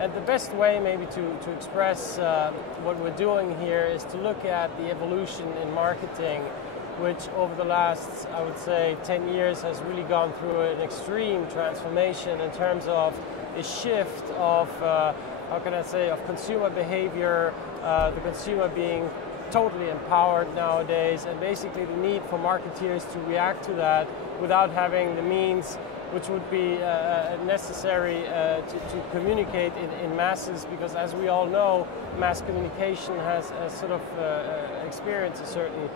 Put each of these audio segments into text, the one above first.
And the best way maybe to express what we're doing here is to look at the evolution in marketing, which over the last, I would say, 10 years has really gone through an extreme transformation in terms of a shift of, how can I say, of consumer behavior, the consumer being totally empowered nowadays, and basically the need for marketeers to react to that without having the means which would be necessary to communicate in masses, because as we all know, mass communication has sort of experienced a certain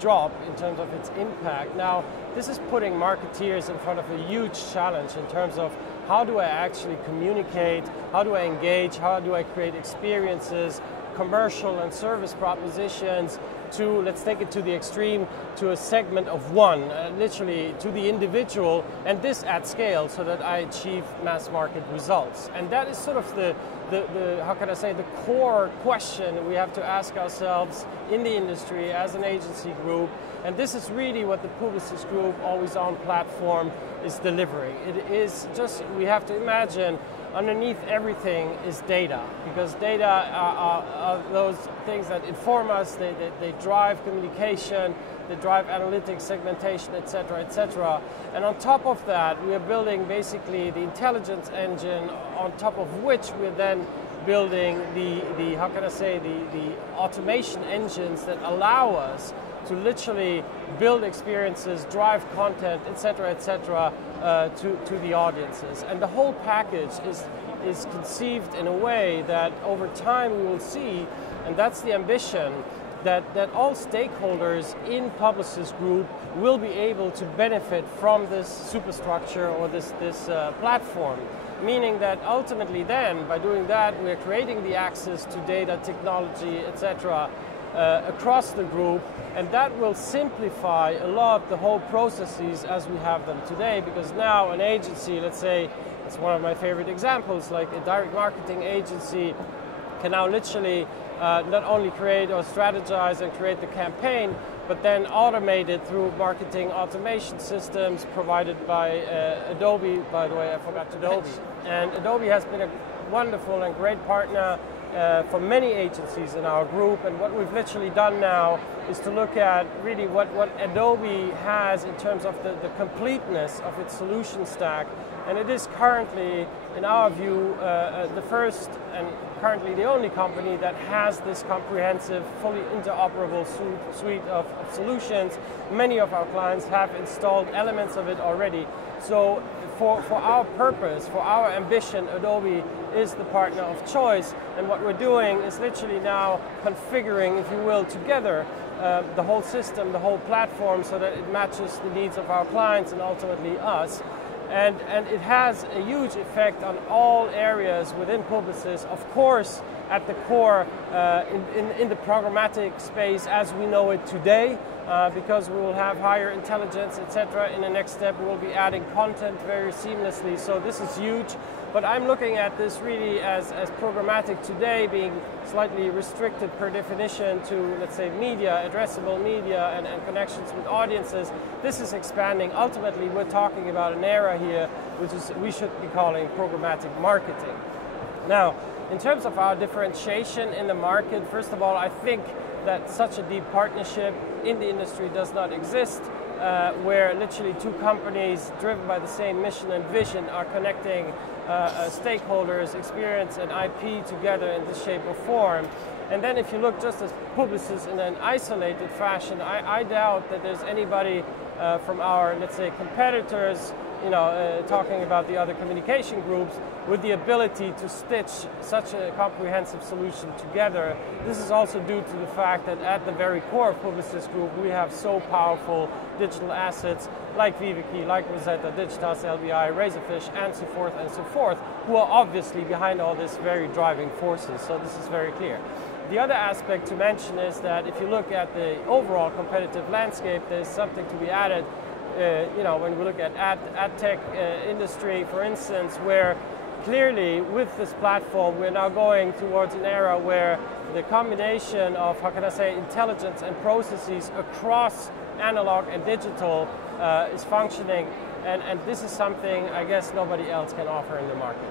drop in terms of its impact. Now, this is putting marketeers in front of a huge challenge in terms of how do I actually communicate, how do I engage, how do I create experiences, commercial and service propositions to, let's take it to the extreme, to a segment of one, literally to the individual, and this at scale so that I achieve mass market results. And that is sort of the how can I say, the core question we have to ask ourselves in the industry as an agency group. And this is really what the Publicis Groupe Always On platform is delivering. It is just, we have to imagine underneath everything is data, because data are those things that inform us, they drive communication, they drive analytics, segmentation, etc., etc. And on top of that, we are building basically the intelligence engine on top of which we're then building the how can I say, the automation engines that allow us to literally build experiences, drive content, etc., etc., to the audiences. And the whole package is conceived in a way that over time we will see, and that's the ambition, that all stakeholders in Publicis Groupe will be able to benefit from this superstructure or this platform. Meaning that ultimately then, by doing that, we're creating the access to data, technology, etc., across the group, and that will simplify a lot of the whole processes as we have them today, because now an agency, let's say, it's one of my favorite examples, like a direct marketing agency can now literally not only create or strategize and create the campaign, but then automate it through marketing automation systems provided by Adobe. By the way, I forgot Adobe. And Adobe has been a wonderful and great partner for many agencies in our group, and what we've literally done now is to look at really what Adobe has in terms of the completeness of its solution stack. And it is currently, in our view, the first and currently the only company that has this comprehensive, fully interoperable suite of solutions. Many of our clients have installed elements of it already. So for our purpose, for our ambition, Adobe is the partner of choice. And what we're doing is literally now configuring, if you will, together the whole system, the whole platform, so that it matches the needs of our clients and ultimately us. And it has a huge effect on all areas within Publicis. Of course, at the core, in the programmatic space as we know it today, because we will have higher intelligence, etc. In the next step, we will be adding content very seamlessly. So this is huge. But I'm looking at this really as programmatic today being slightly restricted per definition to, let's say, media, addressable media, and connections with audiences. This is expanding. Ultimately, we're talking about an era here which is we should be calling programmatic marketing. Now, in terms of our differentiation in the market, first of all, I think that such a deep partnership in the industry does not exist, where literally two companies driven by the same mission and vision are connecting stakeholders, experience, and IP together in this shape or form. And then if you look just as Publicis in an isolated fashion, I doubt that there's anybody from our, let's say, competitors, you know, talking about the other communication groups, with the ability to stitch such a comprehensive solution together. This is also due to the fact that at the very core of Publicis Groupe, we have so powerful digital assets like VivaKi, like Rosetta, Digitas, LBI, Razorfish, and so forth, who are obviously behind all this very driving forces. So this is very clear. The other aspect to mention is that if you look at the overall competitive landscape, there's something to be added. You know, when we look at ad tech industry, for instance, where clearly with this platform we're now going towards an era where the combination of, how can I say, intelligence and processes across analog and digital is functioning, and this is something I guess nobody else can offer in the market.